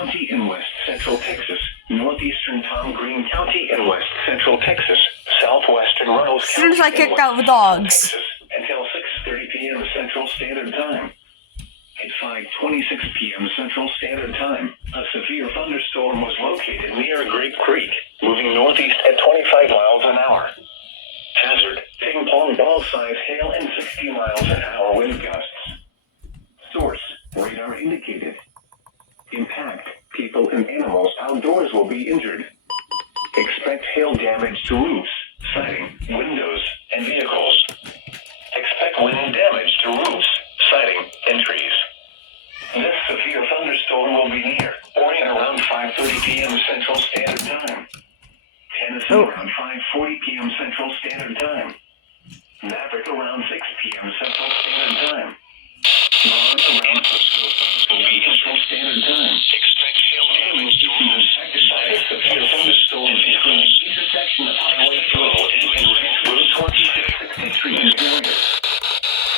County in west central Texas, northeastern Tom Green County in west central Texas, southwestern Runnels As soon as County I kicked in out the west dogs. Texas, until 6:30 p.m. Central Standard Time. At 5:26 p.m. Central Standard Time, a severe thunderstorm was located near Grape Creek, moving northeast at 25 miles an hour. Hazard, ping-pong ball-size hail and 60 miles an hour wind gusts. Source, radar indicated. Impact, people and animals outdoors will be injured. Expect hail damage to roofs, siding, windows, and vehicles. Expect wind damage to roofs, siding, and trees. This severe thunderstorm will be near or in around 5:30 p.m. Central Standard Time. Tennessee around 5:40 p.m. Central Standard Time. Maverick around 6 p.m. Central Standard Time. Ron around Frisco will be Central Standard Time. Expect hail damage to roofs affected by this severe thunderstorm between the intersection of Highway 208 and Route 2663 in Georgia.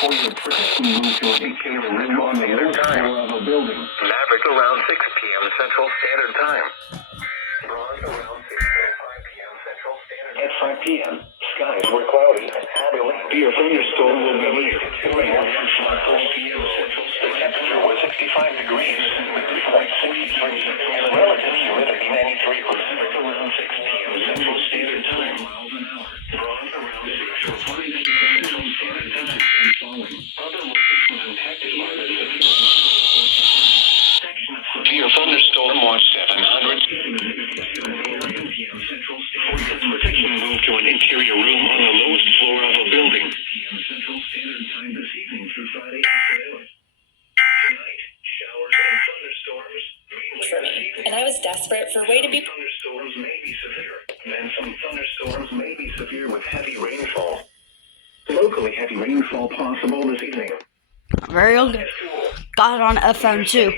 For your protection, move to an interior room on the other floor of a building. Maverick around 6 p.m. Central Standard Time. Ron around 6:05 p.m. Central Standard Time. At 5 p.m., skies were cloudy and heavily severe thunderstorm will be near. Around 5:40 p.m. Central Standard Time. The temperature was 65 degrees with 3.63 and the relative humidity 93%. Around 6 p.m. Central Standard Time. Miles an hour. Ron around 6:05 p.m. Central Standard Time. Other locations impacted by the severe thunderstorm watch 700 p.m. Central Standard Protection moved to an interior room on the lowest floor of a building. p.m. Central Standard Time this evening through Friday afternoon. Tonight, showers and thunderstorms. For me, and I was desperate for a way to be. Thunderstorms may be severe. Then some thunderstorms may be severe with heavy rainfall. Locally heavy rainfall possible this evening. Very good. Got it on FM too.